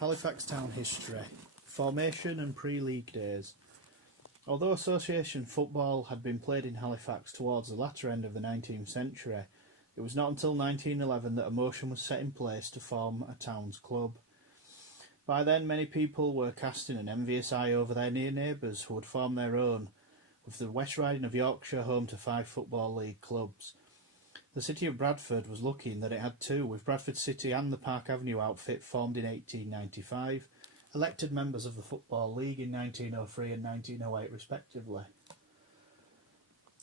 Halifax Town history, formation and pre-league days. Although association football had been played in Halifax towards the latter end of the 19th century, it was not until 1911 that a motion was set in place to form a town's club. By then, many people were casting an envious eye over their near neighbours who had formed their own, with the West Riding of Yorkshire home to 5 Football League clubs. The city of Bradford was lucky in that it had 2, with Bradford City and the Park Avenue outfit formed in 1895, elected members of the Football League in 1903 and 1908 respectively.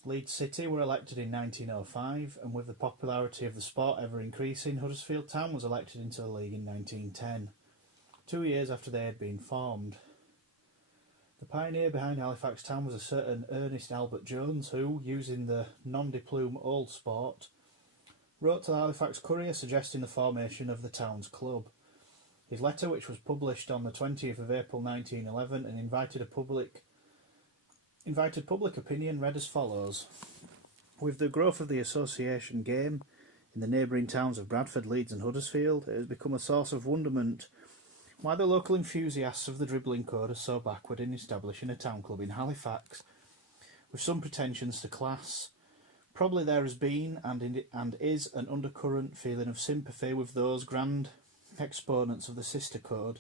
Leeds City were elected in 1905, and with the popularity of the sport ever increasing, Huddersfield Town was elected into the league in 1910, 2 years after they had been formed. The pioneer behind Halifax Town was a certain Ernest Albert Jones who, using the nom de plume Old Sport, wrote to the Halifax Courier suggesting the formation of the town's club. His letter, which was published on the 20th of April 1911 and invited public opinion, read as follows. With the growth of the association game in the neighbouring towns of Bradford, Leeds and Huddersfield, it has become a source of wonderment why the local enthusiasts of the dribbling code are so backward in establishing a town club in Halifax, with some pretensions to class. Probably there has been and is an undercurrent feeling of sympathy with those grand exponents of the sister code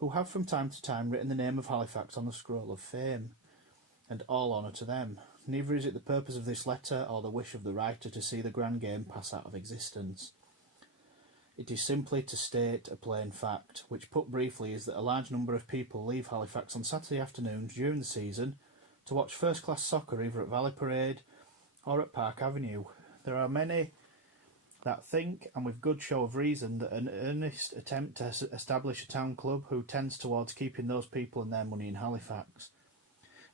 who have from time to time written the name of Halifax on the scroll of fame, and all honour to them. Neither is it the purpose of this letter or the wish of the writer to see the grand game pass out of existence. It is simply to state a plain fact, which put briefly is that a large number of people leave Halifax on Saturday afternoons during the season to watch first-class soccer either at Valley Parade or at Park Avenue. There are many that think, and with good show of reason, that an earnest attempt to establish a town club who tends towards keeping those people and their money in Halifax.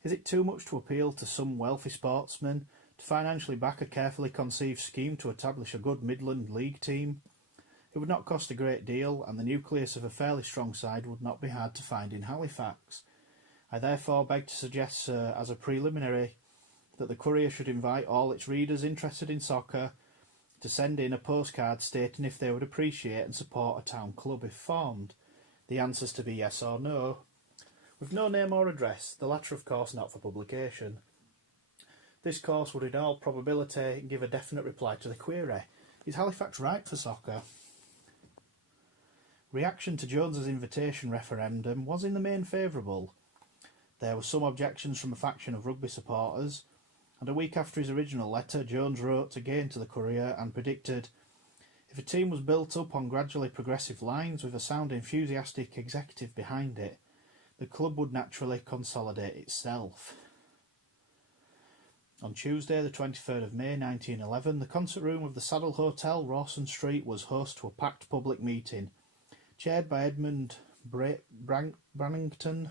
Is it too much to appeal to some wealthy sportsman to financially back a carefully conceived scheme to establish a good Midland League team? It would not cost a great deal, and the nucleus of a fairly strong side would not be hard to find in Halifax. I therefore beg to suggest, sir, as a preliminary, that the Courier should invite all its readers interested in soccer to send in a postcard stating if they would appreciate and support a town club if formed, the answers to be yes or no, with no name or address, the latter of course not for publication. This course would in all probability give a definite reply to the query, is Halifax right for soccer? Reaction to Jones's invitation referendum was in the main favourable. There were some objections from a faction of rugby supporters, and a week after his original letter, Jones wrote again to the Courier and predicted, if a team was built up on gradually progressive lines with a sound enthusiastic executive behind it, the club would naturally consolidate itself. On Tuesday, the 23rd of May 1911, the concert room of the Saddle Hotel, Rawson Street, was host to a packed public meeting, chaired by Edmund Brannington,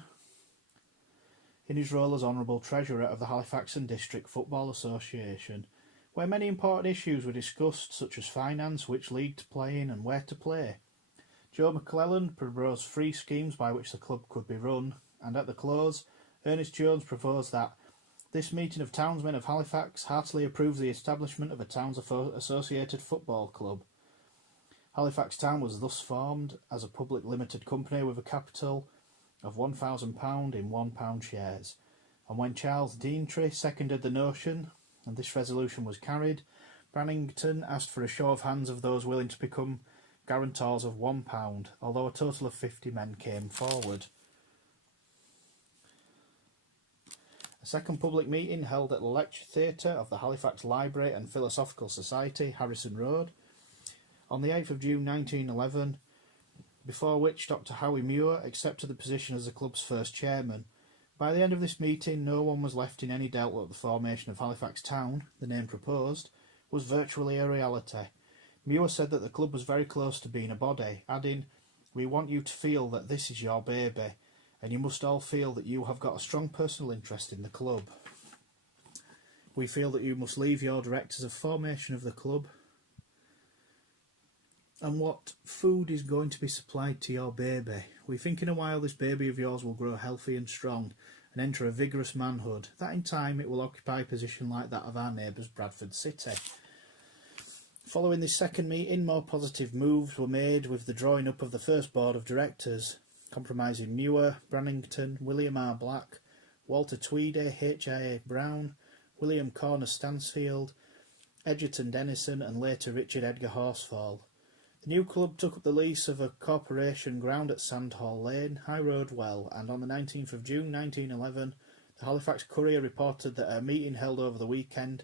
in his role as Honourable Treasurer of the Halifax and District Football Association, where many important issues were discussed, such as finance, which league to play in and where to play. Joe McClellan proposed 3 schemes by which the club could be run, and at the close, Ernest Jones proposed that this meeting of townsmen of Halifax heartily approves the establishment of a town's associated football club. Halifax Town was thus formed as a public limited company with a capital of £1,000 in £1 shares, and when Charles Deantrey seconded the notion, and this resolution was carried, Brannington asked for a show of hands of those willing to become guarantors of £1, although a total of 50 men came forward. A second public meeting held at the Lecture Theatre of the Halifax Library and Philosophical Society, Harrison Road, on the 8th of June 1911, before which Dr. Howie Muir accepted the position as the club's first chairman. By the end of this meeting, no one was left in any doubt that the formation of Halifax Town, the name proposed, was virtually a reality. Muir said that the club was very close to being a body, adding, "We want you to feel that this is your baby, and you must all feel that you have got a strong personal interest in the club. We feel that you must leave your directors of formation of the club and what food is going to be supplied to your baby. We think in a while this baby of yours will grow healthy and strong and enter a vigorous manhood, that in time it will occupy a position like that of our neighbours Bradford City." Following this second meeting, more positive moves were made with the drawing up of the first board of directors. comprising Muir, Brannington, William R. Black, Walter Tweedy, H.I.A. Brown, William Corner Stansfield, Edgerton Dennison and later Richard Edgar Horsfall. The new club took up the lease of a corporation ground at Sandhall Lane, High Road Well, and on the 19th of June 1911 the Halifax Courier reported that at a meeting held over the weekend,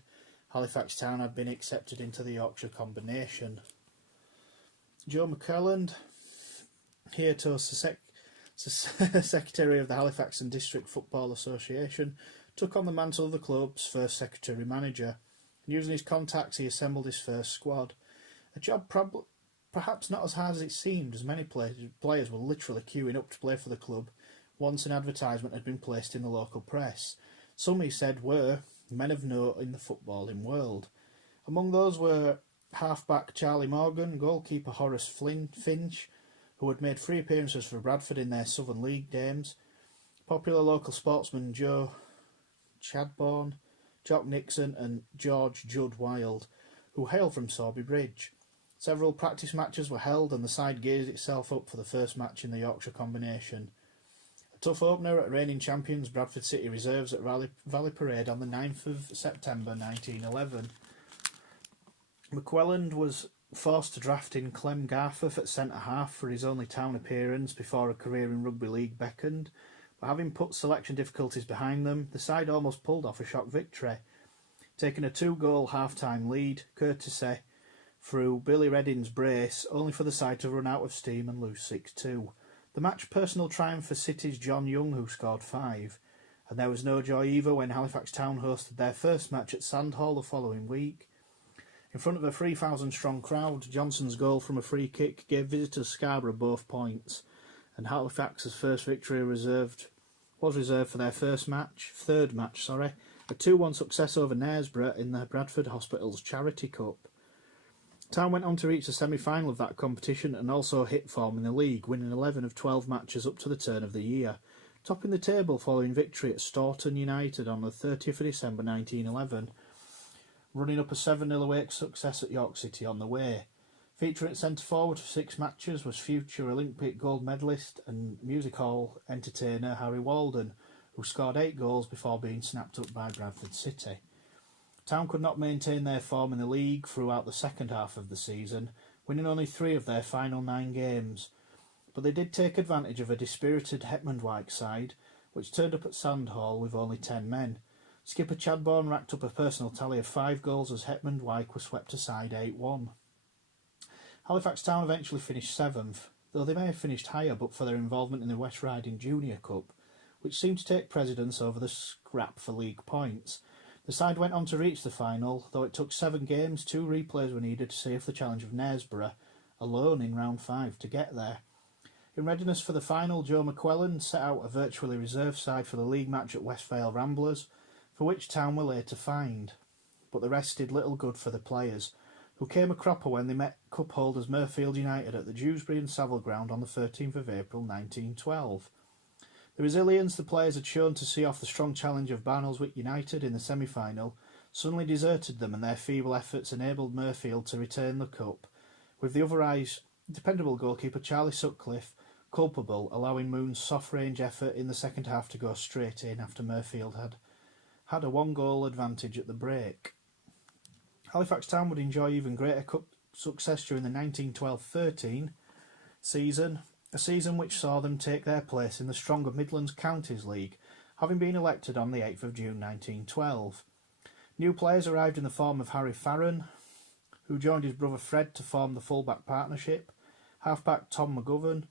Halifax Town had been accepted into the Yorkshire Combination. Joe McClelland, hereto Secretary of the Halifax and District Football Association, took on the mantle of the club's first secretary-manager, and using his contacts he assembled his first squad. A job perhaps not as hard as it seemed, as many players were literally queuing up to play for the club once an advertisement had been placed in the local press. Some, he said, were men of note in the footballing world. Among those were half-back Charlie Morgan, goalkeeper Horace Finch, who had made 3 appearances for Bradford in their Southern League games, popular local sportsman Joe Chadbourne, Jock Nixon and George Judd Wild, who hailed from Sorby Bridge. Several practice matches were held and the side geared itself up for the first match in the Yorkshire Combination. A tough opener at reigning champions Bradford City Reserves at Valley Parade on the 9th of September 1911. McClelland was forced to draft in Clem Garforth at centre-half for his only town appearance before a career in rugby league beckoned, but having put selection difficulties behind them, the side almost pulled off a shock victory, taking a 2-goal half-time lead, courtesy through Billy Redding's brace, only for the side to run out of steam and lose 6-2. The match personal triumph for City's John Young, who scored 5, and there was no joy either when Halifax Town hosted their first match at Sandhall the following week. In front of a 3,000-strong crowd, Johnson's goal from a free kick gave visitors Scarborough both points, and Halifax's first victory was reserved for their third match, a 2-1 success over Knaresborough in the Bradford Hospital's Charity Cup. Town went on to reach the semi-final of that competition and also hit form in the league, winning 11 of 12 matches up to the turn of the year, topping the table following victory at Staunton United on the 30th of December 1911, running up a 7-0 away success at York City on the way. Featuring at centre-forward for 6 matches was future Olympic gold medalist and music hall entertainer Harry Walden, who scored 8 goals before being snapped up by Bradford City. Town could not maintain their form in the league throughout the second half of the season, winning only 3 of their final 9 games, but they did take advantage of a dispirited Hetmond-Wyke side, which turned up at Sandhall with only 10 men. Skipper Chadbourne racked up a personal tally of 5 goals as Hetmond-Wyke were swept aside 8-1. Halifax Town eventually finished 7th, though they may have finished higher but for their involvement in the West Riding Junior Cup, which seemed to take precedence over the scrap for league points. The side went on to reach the final, though it took 7 games, 2 replays were needed to see if the challenge of Knaresborough, alone in round 5, to get there. In readiness for the final, Joe McClelland set out a virtually reserve side for the league match at Westvale Ramblers, for which Town were later fined, but the rest did little good for the players, who came a cropper when they met cup holders Murfield United at the Dewsbury and Savile Ground on the 13th of April 1912. The resilience the players had shown to see off the strong challenge of Barnoldswick United in the semi-final suddenly deserted them, and their feeble efforts enabled Murfield to retain the cup, with the otherwise dependable goalkeeper Charlie Sutcliffe culpable, allowing Moon's soft-range effort in the second half to go straight in after Murfield had a 1-goal advantage at the break. Halifax Town would enjoy even greater cup success during the 1912-13 season, a season which saw them take their place in the stronger Midlands Counties League, having been elected on the 8th of June 1912. New players arrived in the form of Harry Farron, who joined his brother Fred to form the full-back partnership, half-back Tom McGovern,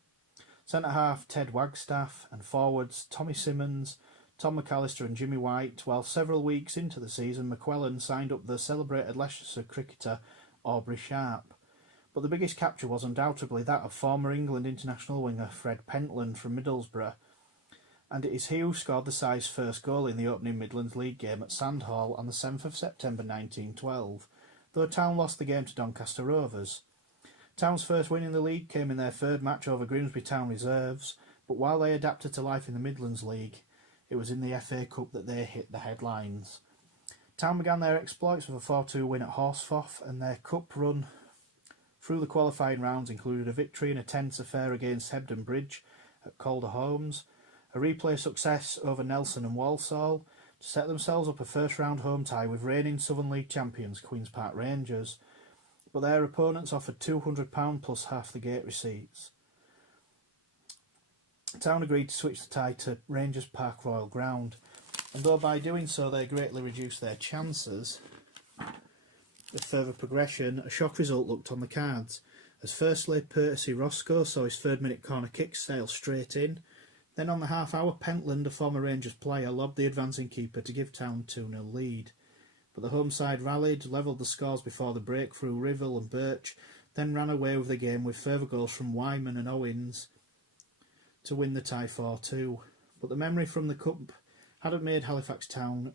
centre-half Ted Wagstaff, and forwards Tommy Simmons, Tom McAllister and Jimmy White, while several weeks into the season McClelland signed up the celebrated Leicestershire cricketer Aubrey Sharp. But the biggest capture was undoubtedly that of former England international winger Fred Pentland from Middlesbrough, and it is he who scored the side's first goal in the opening Midlands League game at Sandhall on the 7th of September 1912, though Town lost the game to Doncaster Rovers. Town's first win in the league came in their third match over Grimsby Town Reserves, but while they adapted to life in the Midlands League, it was in the FA Cup that they hit the headlines. Town began their exploits with a 4-2 win at Horsforth, and their cup run through the qualifying rounds included a victory in a tense affair against Hebden Bridge at Calder Holmes, a replay success over Nelson and Walsall, to set themselves up a first-round home tie with reigning Southern League champions Queen's Park Rangers, but their opponents offered £200 plus half the gate receipts. Town agreed to switch the tie to Rangers Park Royal Ground, and though by doing so they greatly reduced their chances of further progression, a shock result looked on the cards, as firstly Percy Roscoe saw his third-minute corner kick sail straight in. Then on the half-hour, Pentland, a former Rangers player, lobbed the advancing keeper to give Town 2-0 lead. But the home side rallied, levelled the scores before the break through Rivell and Birch, then ran away with the game with further goals from Wyman and Owens to win the tie 4-2. But the memory from the Cup hadn't made Halifax Town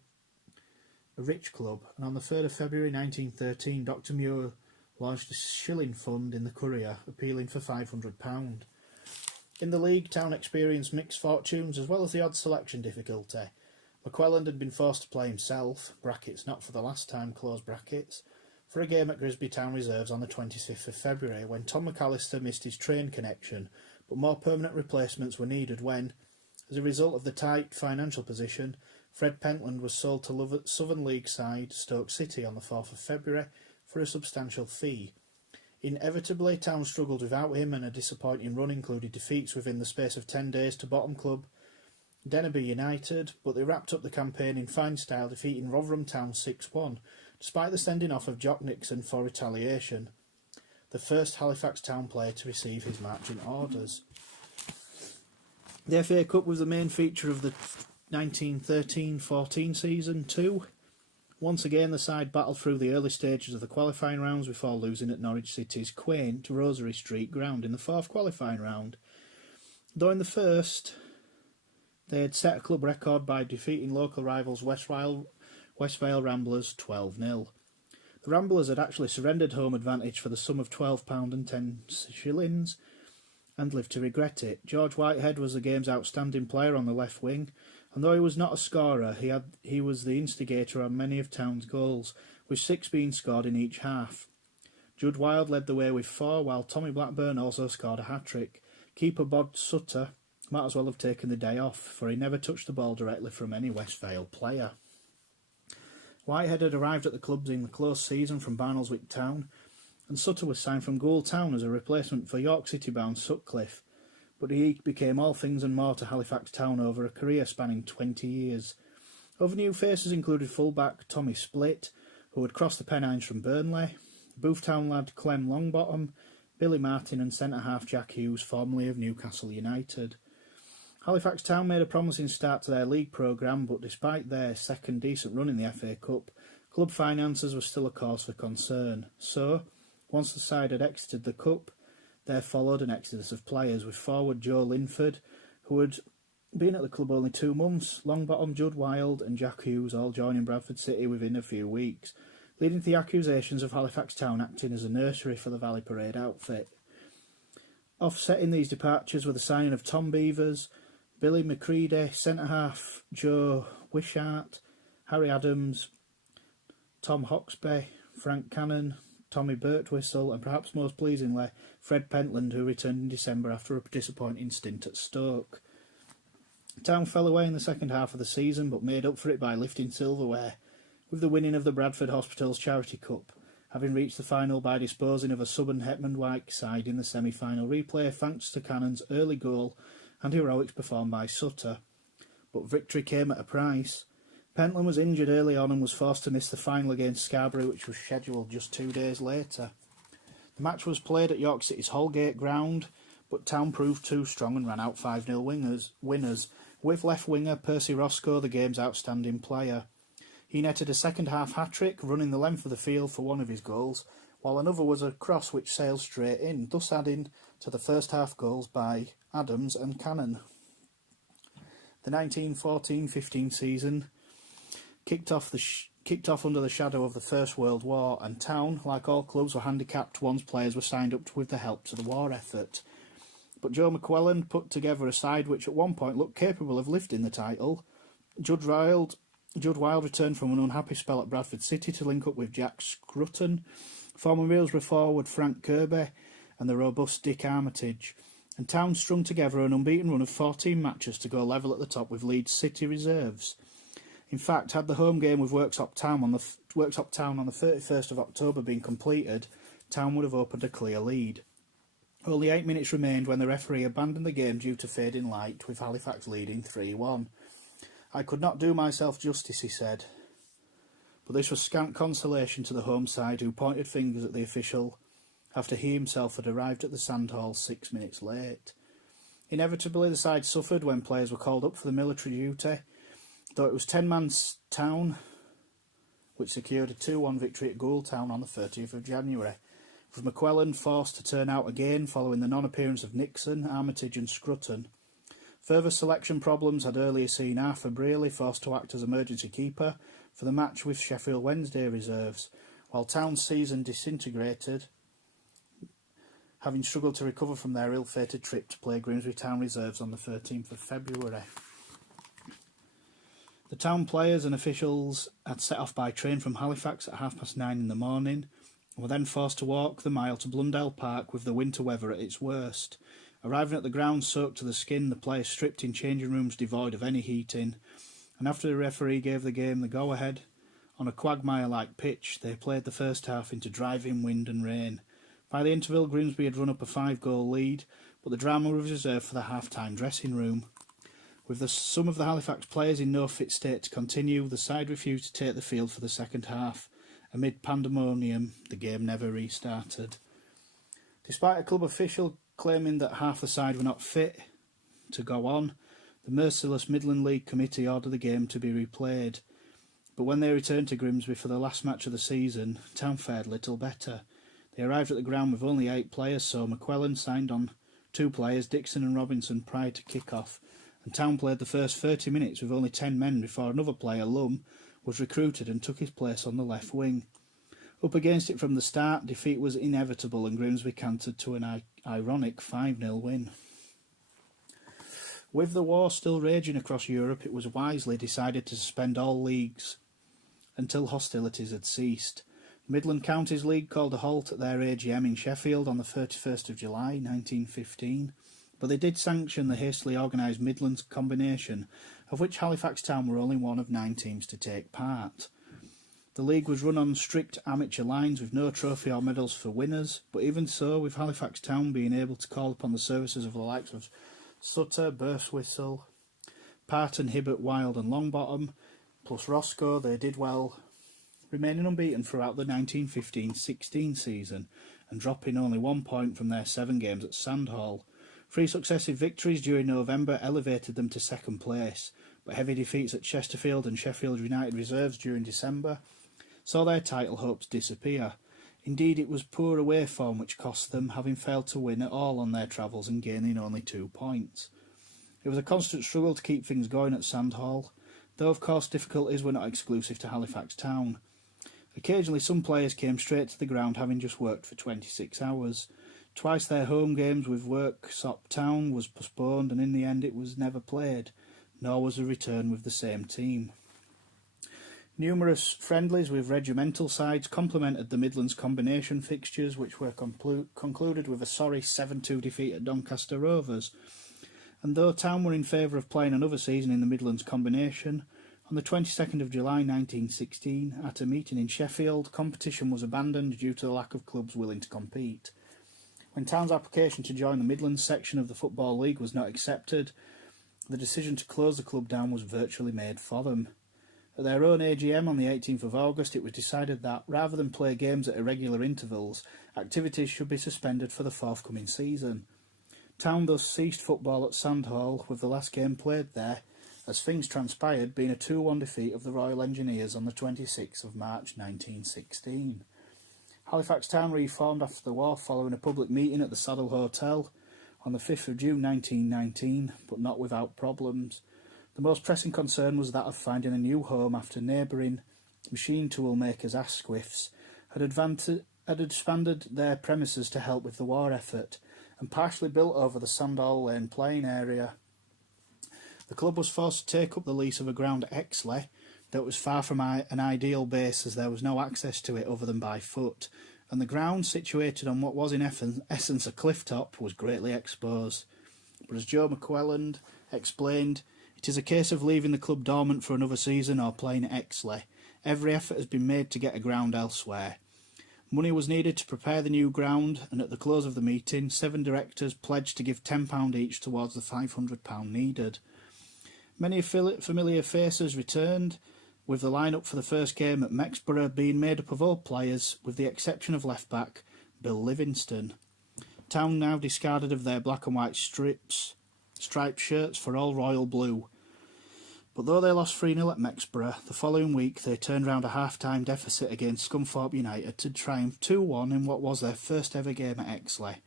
a rich club, and on the 3rd of February 1913, Dr Muir launched a shilling fund in the Courier, appealing for £500. In the league, Town experienced mixed fortunes as well as the odd selection difficulty. McQuelland had been forced to play himself, brackets not for the last time, close brackets, for a game at Grisby Town Reserves on the 26th of February, when Tom McAllister missed his train connection, but more permanent replacements were needed when, as a result of the tight financial position, Fred Pentland was sold to Southern League side Stoke City on the 4th of February for a substantial fee. Inevitably, Town struggled without him, and a disappointing run included defeats within the space of 10 days to bottom club Dennerby United, but they wrapped up the campaign in fine style, defeating Rotherham Town 6-1, despite the sending off of Jock Nixon for retaliation, the first Halifax Town player to receive his marching orders. The FA Cup was the main feature of the 1913-14 season too. Once again, the side battled through the early stages of the qualifying rounds before losing at Norwich City's quaint Rosary Street ground in the fourth qualifying round. Though in the first, they had set a club record by defeating local rivals West Vale Ramblers 12-0. The Ramblers had actually surrendered home advantage for the sum of £12 and 10 shillings and lived to regret it. George Whitehead was the game's outstanding player on the left wing, and though he was not a scorer, he was the instigator on many of Town's goals, with 6 being scored in each half. Judd Wild led the way with 4, while Tommy Blackburn also scored a hat-trick. Keeper Bod Sutter might as well have taken the day off, for he never touched the ball directly from any West Vale player. Whitehead had arrived at the club in the close season from Barnoldswick Town, and Sutter was signed from Gould Town as a replacement for York City-bound Sutcliffe, but he became all things and more to Halifax Town over a career spanning 20 years. Other new faces included full-back Tommy Splitt, who had crossed the Pennines from Burnley, Booth Town lad Clem Longbottom, Billy Martin and centre-half Jack Hughes, formerly of Newcastle United. Halifax Town made a promising start to their league programme, but despite their second decent run in the FA Cup, club finances were still a cause for concern. So, once the side had exited the Cup, there followed an exodus of players, with forward Joe Linford, who had been at the club only 2 months, Longbottom, Judd Wild and Jack Hughes all joining Bradford City within a few weeks, leading to the accusations of Halifax Town acting as a nursery for the Valley Parade outfit. Offsetting these departures were the signing of Tom Beavers, Billy McCready, centre-half Joe Wishart, Harry Adams, Tom Hawksby, Frank Cannon, Tommy Birtwistle, and perhaps most pleasingly, Fred Pentland, who returned in December after a disappointing stint at Stoke. Town fell away in the second half of the season, but made up for it by lifting silverware, with the winning of the Bradford Hospitals Charity Cup, having reached the final by disposing of a Southern Hetman-Wyke side in the semi-final replay, thanks to Cannon's early goal and heroics performed by Sutter. But victory came at a price. Pentland was injured early on and was forced to miss the final against Scarborough, which was scheduled just 2 days later. The match was played at York City's Holgate ground, but Town proved too strong and ran out 5-0 winners, with left winger Percy Roscoe the game's outstanding player. He netted a second-half hat-trick, running the length of the field for one of his goals, while another was a cross which sailed straight in, thus adding to the first-half goals by Adams and Cannon. The 1914-15 season kicked off under the shadow of the First World War, and Town, like all clubs, were handicapped once players were signed up with the help to the war effort. But Joe McQuelland put together a side which at one point looked capable of lifting the title. Judd Wild returned from an unhappy spell at Bradford City to link up with Jack Scrutton, former Middlesbrough forward Frank Kirby, and the robust Dick Armitage, and Town strung together an unbeaten run of 14 matches to go level at the top with Leeds City reserves. In fact, had the home game with Worksop Town on the 31st of October been completed, Town would have opened a clear lead. Only 8 minutes remained when the referee abandoned the game due to fading light, with Halifax leading 3-1. "I could not do myself justice," he said. But this was scant consolation to the home side, who pointed fingers at the official after he himself had arrived at the Sandhall 6 minutes late. Inevitably, the side suffered when players were called up for the military duty, though it was 10-man Town which secured a 2-1 victory at Gould Town on the 30th of January, with McQuellan forced to turn out again following the non-appearance of Nixon, Armitage and Scrutton. Further selection problems had earlier seen Arthur Brearley forced to act as emergency keeper for the match with Sheffield Wednesday reserves, while Town's season disintegrated, having struggled to recover from their ill-fated trip to play Grimsby Town reserves on the 13th of February. The Town players and officials had set off by train from Halifax at 9:30 in the morning, and were then forced to walk the mile to Blundell Park with the winter weather at its worst. Arriving at the ground soaked to the skin, the players stripped in changing rooms devoid of any heating, and after the referee gave the game the go-ahead, on a quagmire-like pitch, they played the first half into driving wind and rain. By the interval, Grimsby had run up a 5-goal lead, but the drama was reserved for the half-time dressing room. With some of the Halifax players in no fit state to continue, the side refused to take the field for the second half. Amid pandemonium, the game never restarted. Despite a club official claiming that half the side were not fit to go on, the merciless Midland League Committee ordered the game to be replayed. But when they returned to Grimsby for the last match of the season, Town fared little better. They arrived at the ground with only 8 players, so McQuellan signed on 2 players, Dixon and Robinson, prior to kick-off, and Town played the first 30 minutes with only 10 men before another player, Lum, was recruited and took his place on the left wing. Up against it from the start, defeat was inevitable and Grimsby cantered to an ironic 5-0 win. With the war still raging across Europe, it was wisely decided to suspend all leagues until hostilities had ceased. The Midland Counties League called a halt at their AGM in Sheffield on the 31st of July 1915, but they did sanction the hastily organised Midlands combination, of which Halifax Town were only one of 9 teams to take part. The league was run on strict amateur lines with no trophy or medals for winners, but even so, with Halifax Town being able to call upon the services of the likes of Sutter, Burstwhistle, Parton, Hibbert, Wild and Longbottom, plus Roscoe, they did well, remaining unbeaten throughout the 1915-16 season and dropping only 1 point from their 7 games at Sandhall. 3 successive victories during November elevated them to second place, but heavy defeats at Chesterfield and Sheffield United reserves during December saw their title hopes disappear. Indeed, it was poor away form which cost them, having failed to win at all on their travels and gaining only 2 points. It was a constant struggle to keep things going at Sandhall, though of course difficulties were not exclusive to Halifax Town. Occasionally some players came straight to the ground having just worked for 26 hours. Twice their home games with Worksop Town was postponed and in the end it was never played, nor was a return with the same team. Numerous friendlies with regimental sides complemented the Midlands combination fixtures, which were concluded with a sorry 7-2 defeat at Doncaster Rovers. And though Town were in favour of playing another season in the Midlands combination, on the 22nd of July 1916, at a meeting in Sheffield, competition was abandoned due to the lack of clubs willing to compete. When Town's application to join the Midlands section of the Football League was not accepted, the decision to close the club down was virtually made for them. At their own AGM on the 18th of August, it was decided that, rather than play games at irregular intervals, activities should be suspended for the forthcoming season. Town thus ceased football at Sandhall, with the last game played there, as things transpired, being a 2-1 defeat of the Royal Engineers on the 26th of March 1916. Halifax Town reformed after the war following a public meeting at the Saddle Hotel on the 5th of June 1919, but not without problems. The most pressing concern was that of finding a new home after neighbouring machine tool makers Asquiths had expanded their premises to help with the war effort and partially built over the Sandal Lane playing area. The club was forced to take up the lease of a ground at Exley that was far from an ideal base as there was no access to it other than by foot, and the ground, situated on what was in essence a cliff top, was greatly exposed. But as Joe McClelland explained, it is a case of leaving the club dormant for another season or playing at Exley. Every effort has been made to get a ground elsewhere. Money was needed to prepare the new ground, and at the close of the meeting, 7 directors pledged to give £10 each towards the £500 needed. Many familiar faces returned, with the line-up for the first game at Mexborough being made up of old players, with the exception of left-back Bill Livingston. Town now discarded of their black and white striped shirts for all royal blue. But though they lost 3-0 at Mexborough, the following week they turned round a half-time deficit against Scunthorpe United to triumph 2-1 in what was their first ever game at Exley.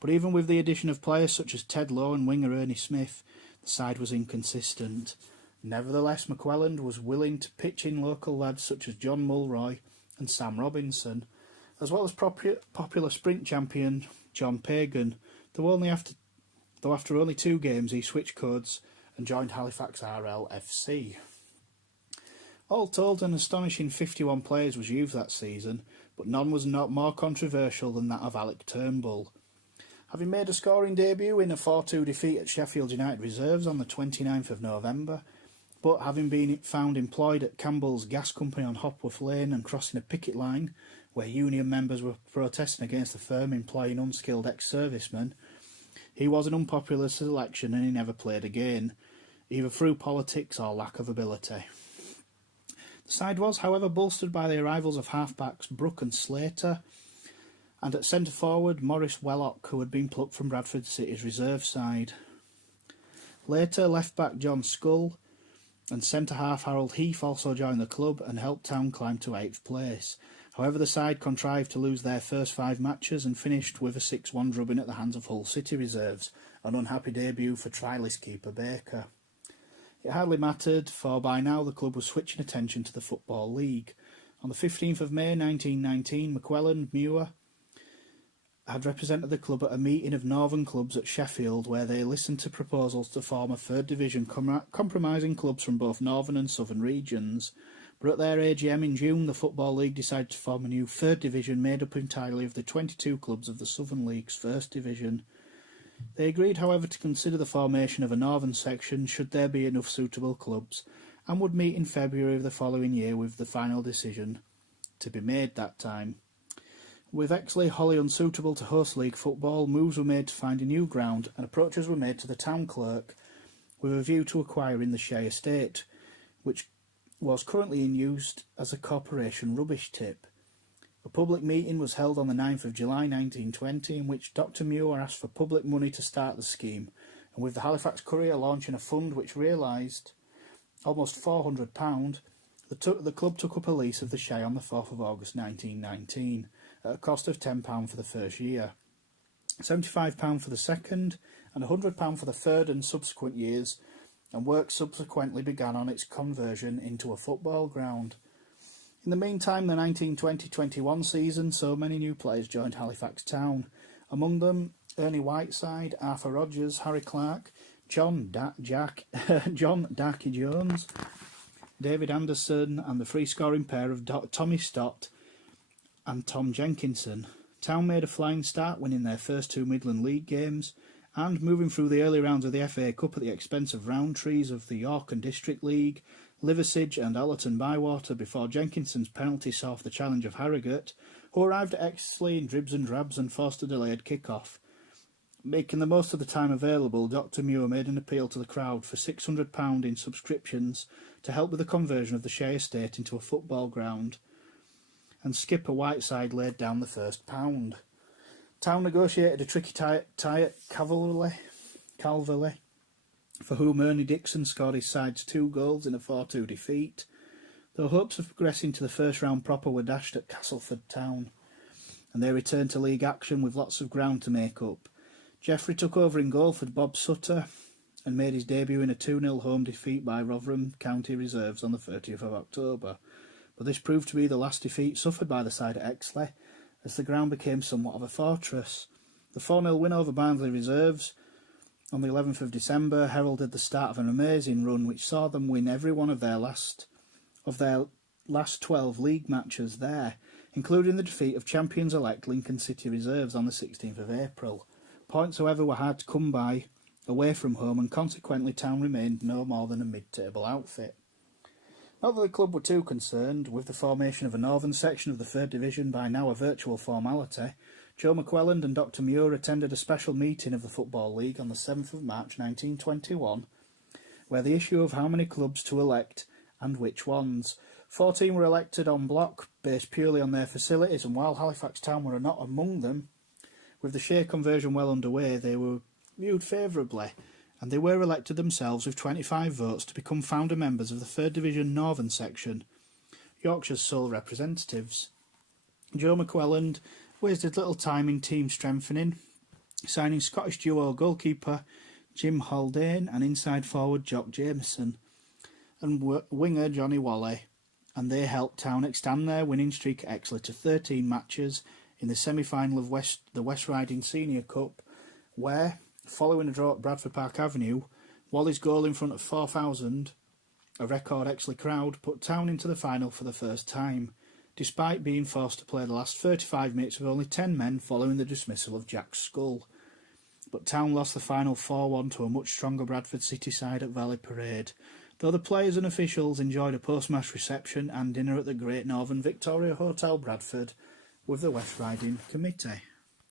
But even with the addition of players such as Ted Lowe and winger Ernie Smith, the side was inconsistent. Nevertheless, McClelland was willing to pitch in local lads such as John Mulroy and Sam Robinson, as well as popular sprint champion John Pagan, though after only 2 games he switched codes and joined Halifax A.F.C. All told, an astonishing 51 players was used that season, but none was not more controversial than that of Alec Turnbull. Having made a scoring debut in a 4-2 defeat at Sheffield United reserves on the 29th of November, but having been found employed at Campbell's Gas Company on Hopworth Lane and crossing a picket line where union members were protesting against the firm employing unskilled ex-servicemen, he was an unpopular selection and he never played again, either through politics or lack of ability. The side was, however, bolstered by the arrivals of half-backs Brook and Slater, and at centre-forward Maurice Wellock, who had been plucked from Bradford City's reserve side. Later, left-back John Scull and centre-half Harold Heath also joined the club and helped Town climb to 8th place. However, the side contrived to lose their first 5 matches and finished with a 6-1 drubbing at the hands of Hull City reserves, an unhappy debut for trialist keeper Baker. It hardly mattered, for by now the club was switching attention to the Football League. On the 15th of May 1919, McClelland Muir had represented the club at a meeting of northern clubs at Sheffield, where they listened to proposals to form a 3rd division comprising clubs from both northern and southern regions. But at their AGM in June, the Football League decided to form a new 3rd division made up entirely of the 22 clubs of the Southern League's 1st division. They agreed, however, to consider the formation of a northern section should there be enough suitable clubs, and would meet in February of the following year with the final decision to be made that time. With Exley wholly unsuitable to host league football, moves were made to find a new ground, and approaches were made to the town clerk with a view to acquiring the Shay estate, which was currently in use as a corporation rubbish tip. A public meeting was held on the 9th of July 1920 in which Dr Muir asked for public money to start the scheme, and with the Halifax Courier launching a fund which realised almost £400, the club took up a lease of the Shay on the 4th of August 1919 at a cost of £10 for the first year, £75 for the second and £100 for the third and subsequent years, and work subsequently began on its conversion into a football ground. In the meantime, the 1920-21 season saw many new players joined Halifax Town, among them Ernie Whiteside, Arthur Rogers, Harry Clark, John Darky Jones, David Anderson, and the free-scoring pair of Tommy Stott and Tom Jenkinson. Town made a flying start, winning their first 2 Midland League games, and moving through the early rounds of the FA Cup at the expense of Rowntree's of the York and District League, Liversedge and Allerton Bywater, before Jenkinson's penalty saw off the challenge of Harrogate, who arrived at Exley in dribs and drabs and forced a delayed kick-off. Making the most of the time available, Dr Muir made an appeal to the crowd for £600 in subscriptions to help with the conversion of the Shay estate into a football ground, and skipper Whiteside laid down the first pound. Town negotiated a tricky tie at Calverley, for whom Ernie Dixon scored his side's 2 goals in a 4-2 defeat, though hopes of progressing to the first round proper were dashed at Castleford Town, and they returned to league action with lots of ground to make up. Jeffrey took over in goal for Bob Sutter and made his debut in a 2-0 home defeat by Rotherham County Reserves on the 30th of October, but this proved to be the last defeat suffered by the side at Exley, as the ground became somewhat of a fortress. The 4-0 win over Barnsley Reserves on the 11th of December heralded the start of an amazing run which saw them win every one of their last 12 league matches there, including the defeat of champions-elect Lincoln City Reserves on the 16th of April. Points, however, were hard to come by away from home, and consequently Town remained no more than a mid-table outfit. Not that the club were too concerned, with the formation of a northern section of the 3rd Division by now a virtual formality. Joe McClelland and Dr Muir attended a special meeting of the Football League on the 7th of March 1921, where the issue of how many clubs to elect and which ones. 14 were elected en bloc, based purely on their facilities, and while Halifax Town were not among them, with the Shay conversion well underway, they were viewed favourably, and they were elected themselves with 25 votes to become founder members of the 3rd Division Northern Section, Yorkshire's sole representatives. Joe McClelland wasted little time in team strengthening, signing Scottish duo goalkeeper Jim Haldane and inside forward Jock Jameson and winger Johnny Wally, and they helped Town extend their winning streak at Exeter to 13 matches in the semi-final of the West Riding Senior Cup, where, following a draw at Bradford Park Avenue, Wally's goal in front of 4,000, a record Exley crowd, put Town into the final for the first time, despite being forced to play the last 35 minutes with only 10 men following the dismissal of Jack Scull. But Town lost the final 4-1 to a much stronger Bradford City side at Valley Parade, though the players and officials enjoyed a post-match reception and dinner at the Great Northern Victoria Hotel Bradford with the West Riding Committee.